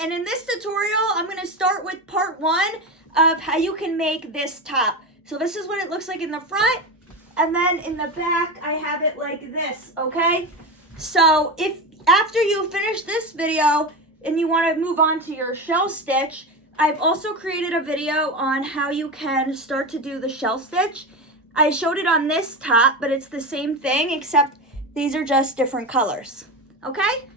and in this tutorial I'm going to start with part 1 of how you can make this top. So this is what it looks like in the front, and then in the back I have it like this, okay? So if after you finish this video and you want to move on to your shell stitch, I've also created a video on how you can start to do the shell stitch. I showed it on this top, but it's the same thing except these are just different colors, okay?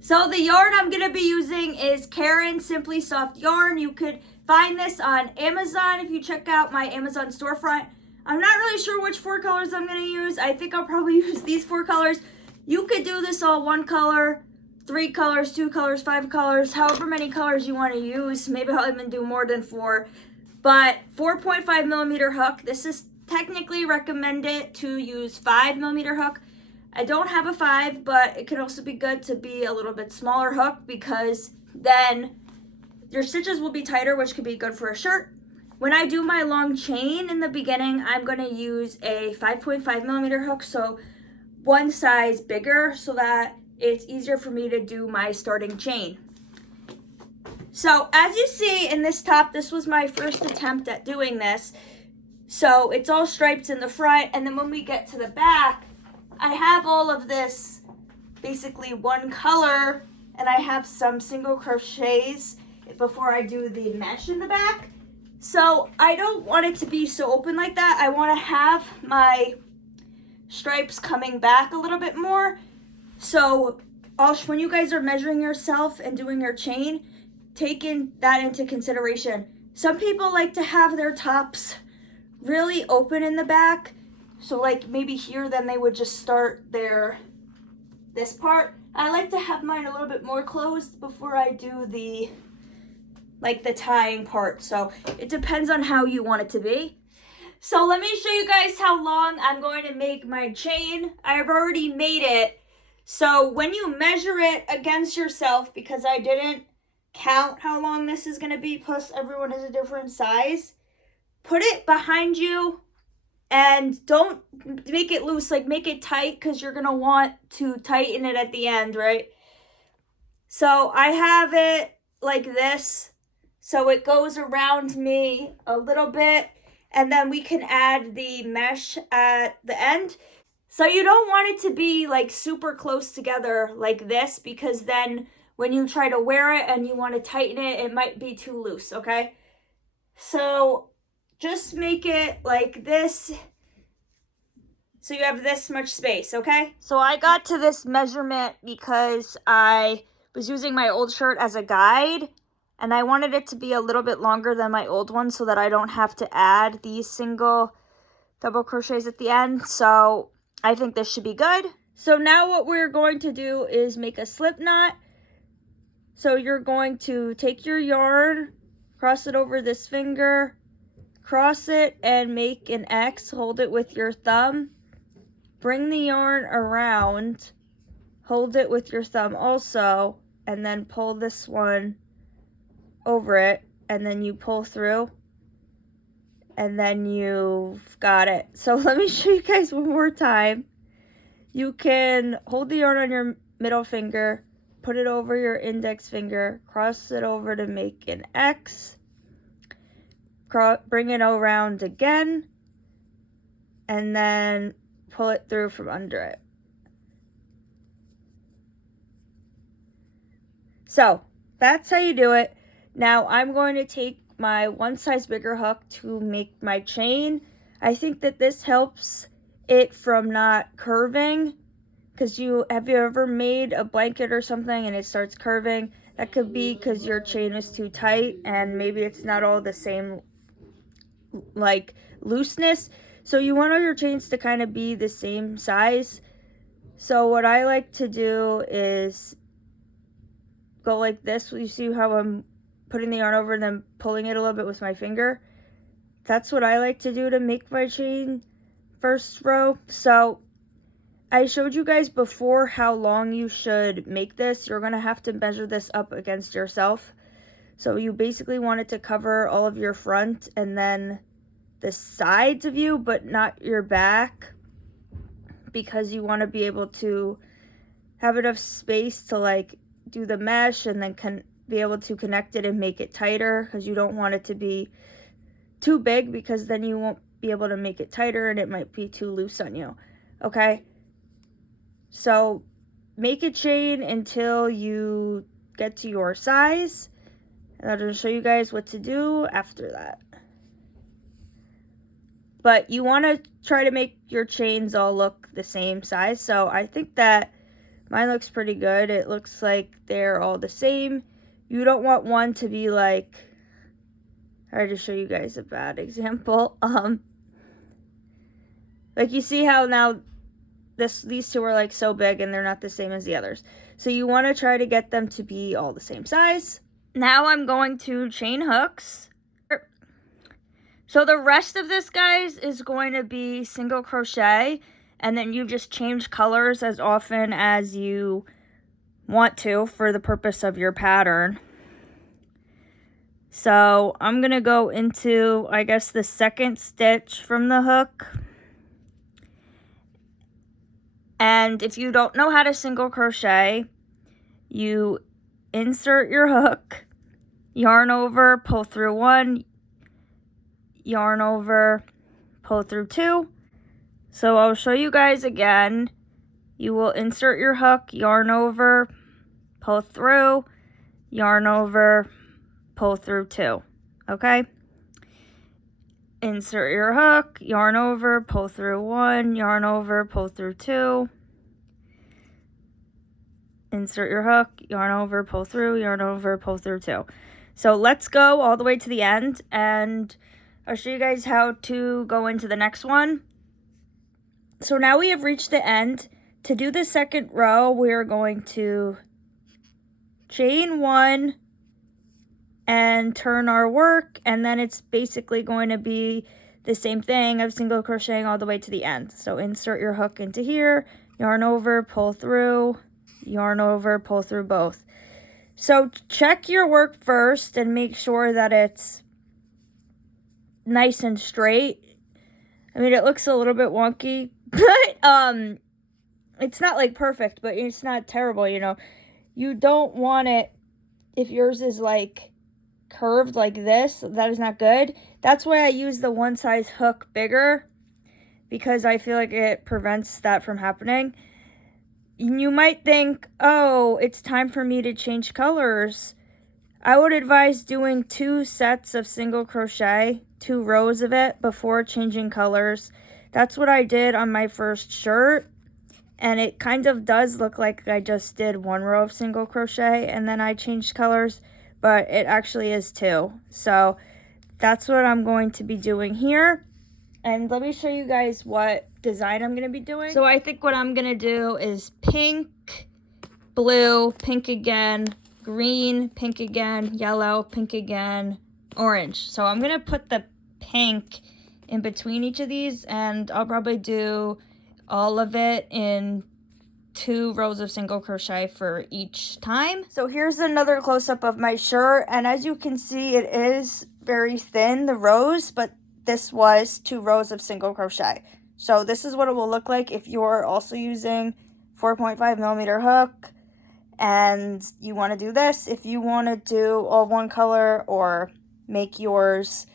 So the yarn I'm going to be using is Karen Simply Soft Yarn. You could find this on Amazon if you check out my Amazon storefront. I'm not really sure which 4 colors I'm going to use. I think I'll probably use these 4 colors. You could do this all 1 color, 3 colors, 2 colors, 5 colors, however many colors you want to use. Maybe I'll even do more than 4. But 4.5 millimeter hook. This is technically recommended to use 5 millimeter hook. I don't have a 5, but it can also be good to be a little bit smaller hook because then your stitches will be tighter, which could be good for a shirt. When I do my long chain in the beginning, I'm going to use a 5.5 millimeter hook, so one size bigger so that it's easier for me to do my starting chain. So as you see in this top, this was my first attempt at doing this. So it's all stripes in the front, and then when we get to the back, I have all of this basically one color, and I have some single crochets before I do the mesh in the back. So I don't want it to be so open like that. I want to have my stripes coming back a little bit more. So when you guys are measuring yourself and doing your chain, taking that into consideration. Some people like to have their tops really open in the back. So like maybe here, then they would just start this part. I like to have mine a little bit more closed before I do the tying part. So it depends on how you want it to be. So let me show you guys how long I'm going to make my chain. I've already made it. So when you measure it against yourself, because I didn't count how long this is going to be, plus everyone is a different size, put it behind you. And don't make it loose, like make it tight because you're going to want to tighten it at the end, right? So I have it like this. So it goes around me a little bit. And then we can add the mesh at the end. So you don't want it to be like super close together like this, because then when you try to wear it and you want to tighten it, it might be too loose, okay? So just make it like this, so you have this much space, okay? So I got to this measurement because I was using my old shirt as a guide, and I wanted it to be a little bit longer than my old one so that I don't have to add these single double crochets at the end. So I think this should be good. So now what we're going to do is make a slip knot. So you're going to take your yarn, cross it over this finger, cross it and make an X, hold it with your thumb, bring the yarn around, hold it with your thumb also, and then pull this one over it, and then you pull through, and then you've got it. So let me show you guys one more time. You can hold the yarn on your middle finger, put it over your index finger, cross it over to make an X, bring it around again, and then pull it through from under it. So that's how you do it. Now I'm going to take my one size bigger hook to make my chain. I think that this helps it from not curving, because have you ever made a blanket or something and it starts curving? That could be because your chain is too tight and maybe it's not all the same like looseness. So you want all your chains to kind of be the same size. So what I like to do is go like this. You see how I'm putting the yarn over and then pulling it a little bit with my finger? That's what I like to do to make my chain first row. So I showed you guys before how long you should make this. You're going to have to measure this up against yourself. So you basically want it to cover all of your front and then the sides of you, but not your back, because you want to be able to have enough space to like do the mesh and then be able to connect it and make it tighter, because you don't want it to be too big, because then you won't be able to make it tighter and it might be too loose on you. Okay, so make a chain until you get to your size, and I'll just show you guys what to do after that. But you want to try to make your chains all look the same size. So I think that mine looks pretty good. It looks like they're all the same. You don't want one to be like, I just show you guys a bad example. Like you see how now these two are like so big and they're not the same as the others. So you want to try to get them to be all the same size. Now I'm going to chain hooks. So the rest of this, guys, is going to be single crochet, and then you just change colors as often as you want to for the purpose of your pattern. So I'm going to go into, I guess, the second stitch from the hook. And if you don't know how to single crochet, you insert your hook, yarn over, pull through 1, yarn over, pull through 2. So I'll show you guys again. You will insert your hook, yarn over, pull through, yarn over, pull through 2. Okay? Insert your hook, yarn over, pull through 1, yarn over, pull through 2. Insert your hook, yarn over, pull through, yarn over, pull through 2. So let's go all the way to the end, and I'll show you guys how to go into the next one. So now we have reached the end. To do the second row, we're going to chain 1 and turn our work, and then it's basically going to be the same thing of single crocheting all the way to the end. So insert your hook into here, yarn over, pull through, yarn over, pull through both. So check your work first and make sure that it's nice and straight. I mean, it looks a little bit wonky, but it's not like perfect, but it's not terrible, you know. You don't want it, if yours is like curved like this, that is not good. That's why I use the one size hook bigger, because I feel like it prevents that from happening. You might think, oh, it's time for me to change colors. I would advise doing 2 sets of single crochet, 2 rows of it, before changing colors. That's what I did on my first shirt, and it kind of does look like I just did 1 row of single crochet and then I changed colors, but it actually is 2. So that's what I'm going to be doing here. And let me show you guys what design I'm going to be doing. So I think what I'm going to do is pink, blue, pink again, green, pink again, yellow, pink again, orange. So I'm going to put the pink in between each of these, and I'll probably do all of it in 2 rows of single crochet for each time. So here's another close-up of my shirt, and as you can see, it is very thin, the rows, but this was 2 rows of single crochet. So this is what it will look like if you're also using 4.5mm hook and you want to do this. If you want to do all one color or make yours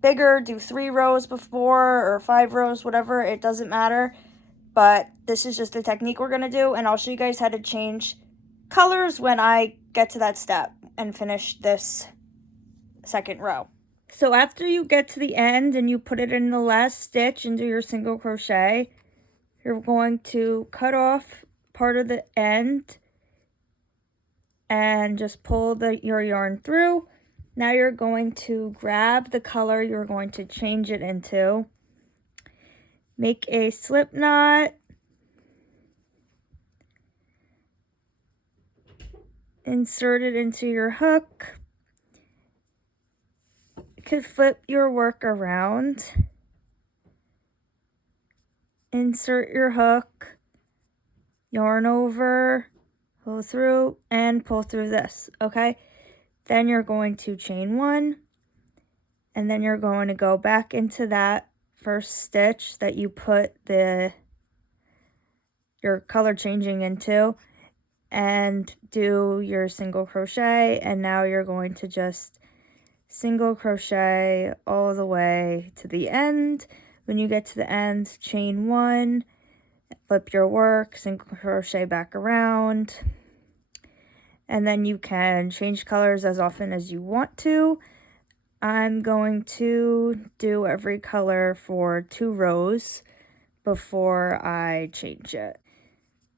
bigger, do 3 rows before or 5 rows, whatever, it doesn't matter. But this is just the technique we're going to do, and I'll show you guys how to change colors when I get to that step and finish this second row. So after you get to the end and you put it in the last stitch into your single crochet, you're going to cut off part of the end and just pull your yarn through. Now you're going to grab the color you're going to change it into, make a slip knot, insert it into your hook. You could flip your work around, insert your hook, yarn over, pull through, and pull through this, okay? Then you're going to chain 1, and then you're going to go back into that first stitch that you put your color changing into, and do your single crochet, and now you're going to just single crochet all the way to the end. When you get to the end, chain 1, flip your work, single crochet back around, and then you can change colors as often as you want to. I'm going to do every color for 2 rows before I change it.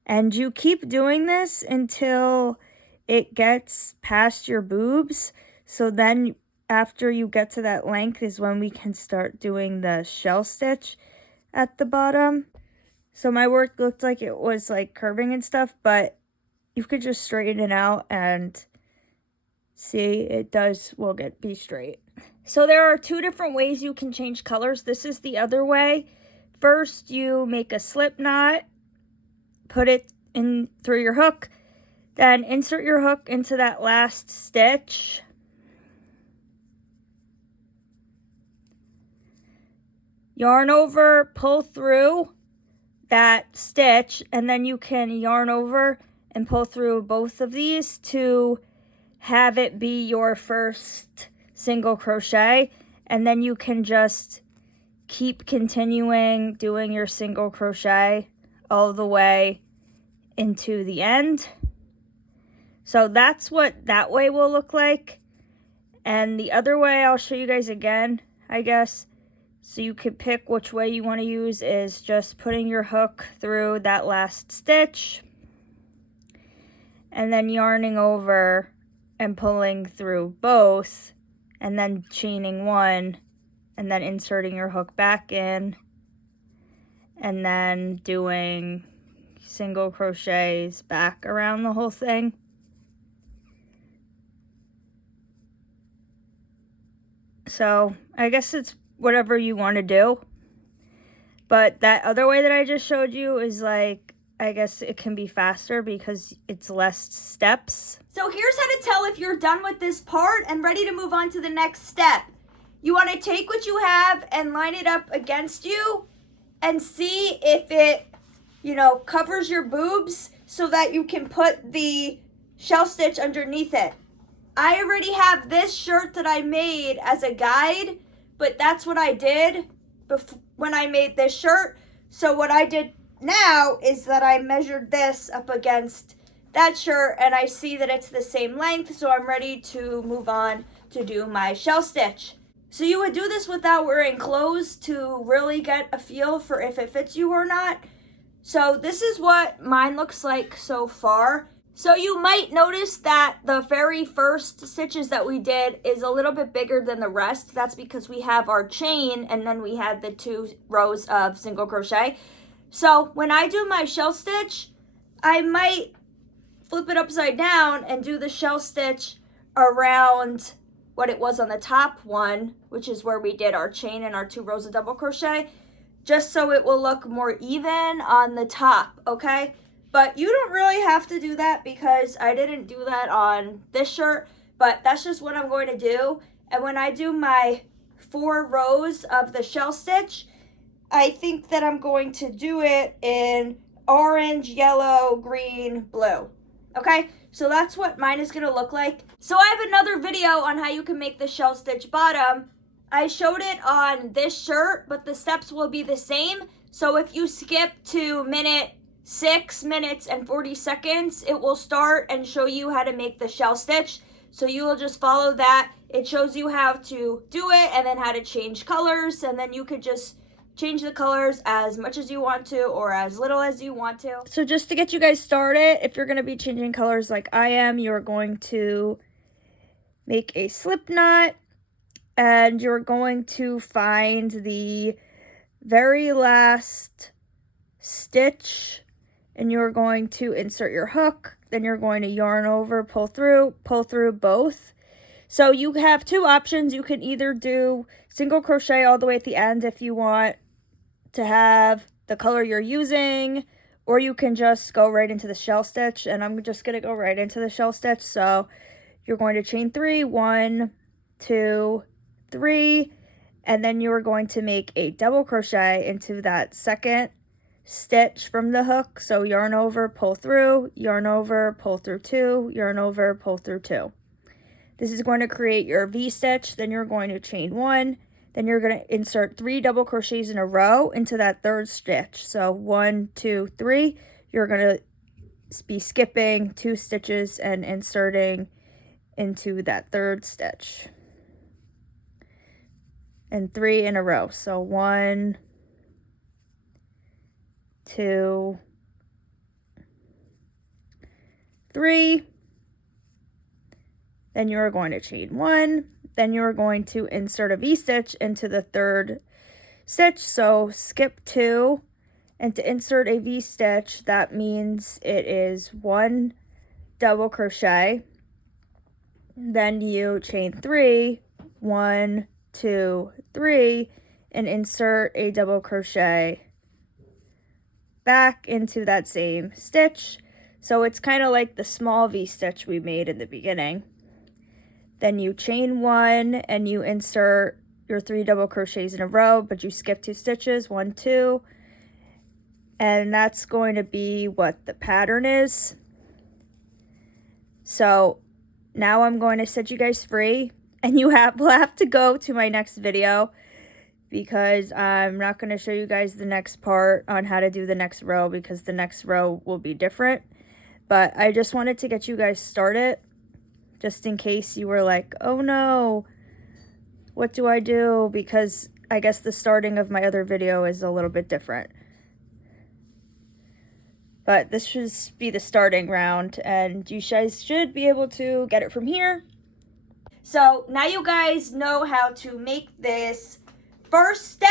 And you keep doing this until it gets past your boobs. So then after you get to that length is when we can start doing the shell stitch at the bottom. So my work looked like it was like curving and stuff, but you could just straighten it out and see it will be straight. So there are 2 different ways you can change colors. This is the other way. First, you make a slip knot, put it in through your hook, then insert your hook into that last stitch. Yarn over, pull through that stitch, and then you can yarn over and pull through both of these to have it be your first single crochet, and then you can just keep continuing doing your single crochet all the way into the end. So that's what that way will look like. And the other way I'll show you guys again, I guess, so you could pick which way you want to use, is just putting your hook through that last stitch and then yarning over and pulling through both, and then chaining 1, and then inserting your hook back in, and then doing single crochets back around the whole thing. So I guess it's whatever you want to do. But that other way that I just showed you is like, I guess it can be faster because it's less steps. So here's how to tell if you're done with this part and ready to move on to the next step. You want to take what you have and line it up against you and see if it, covers your boobs so that you can put the shell stitch underneath it. I already have this shirt that I made as a guide, but that's what I did when I made this shirt. So what I did now is that I measured this up against that shirt and I see that it's the same length, so I'm ready to move on to do my shell stitch. So you would do this without wearing clothes to really get a feel for if it fits you or not. So this is what mine looks like so far. So you might notice that the very first stitches that we did is a little bit bigger than the rest. That's because we have our chain and then we had the 2 rows of single crochet. So when I do my shell stitch, I might flip it upside down and do the shell stitch around what it was on the top one, which is where we did our chain and our 2 rows of double crochet, just so it will look more even on the top, okay? But you don't really have to do that because I didn't do that on this shirt, but that's just what I'm going to do. And when I do my 4 rows of the shell stitch, I think that I'm going to do it in orange, yellow, green, blue. Okay, so that's what mine is going to look like. So I have another video on how you can make the shell stitch bottom. I showed it on this shirt, but the steps will be the same. So if you skip to minute 6 minutes and 40 seconds, it will start and show you how to make the shell stitch. So you will just follow that. It shows you how to do it and then how to change colors, and then you could just change the colors as much as you want to or as little as you want to. So just to get you guys started, if you're going to be changing colors like I am, you're going to make a slip knot and you're going to find the very last stitch and you're going to insert your hook, then you're going to yarn over, pull through both. So you have 2 options. You can either do single crochet all the way at the end if you want to have the color you're using, or you can just go right into the shell stitch, and I'm just going to go right into the shell stitch. So you're going to chain 3, 1, 2, 3, and then you are going to make a double crochet into that second stitch from the hook. So yarn over, pull through, yarn over, pull through 2, yarn over, pull through 2. This is going to create your V-stitch. Then you're going to chain 1. Then you're going to insert 3 double crochets in a row into that third stitch. So 1, 2, 3. You're going to be skipping 2 stitches and inserting into that third stitch. And 3 in a row. So 1, 2, 3. Then you're going to chain 1. Then you're going to insert a V-stitch into the third stitch. So skip 2. And to insert a V-stitch, that means it is 1 double crochet. Then you chain 3, 1, 2, 3, and insert a double crochet back into that same stitch. So it's kind of like the small V-stitch we made in the beginning. Then you chain 1 and you insert your 3 double crochets in a row, but you skip 2 stitches, 1, 2. And that's going to be what the pattern is. So now I'm going to set you guys free, and you will have to go to my next video because I'm not going to show you guys the next part on how to do the next row because the next row will be different. But I just wanted to get you guys started just in case you were like, oh no, what do I do? Because I guess the starting of my other video is a little bit different. But this should be the starting round, and you guys should be able to get it from here. So now you guys know how to make this first step,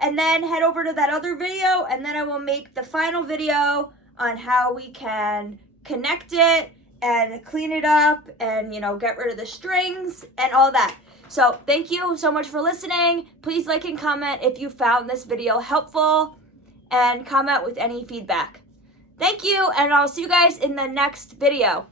and then head over to that other video, and then I will make the final video on how we can connect it and clean it up and, you know, get rid of the strings and all that. So thank you so much for listening. Please like and comment if you found this video helpful, and comment with any feedback. Thank you, and I'll see you guys in the next video.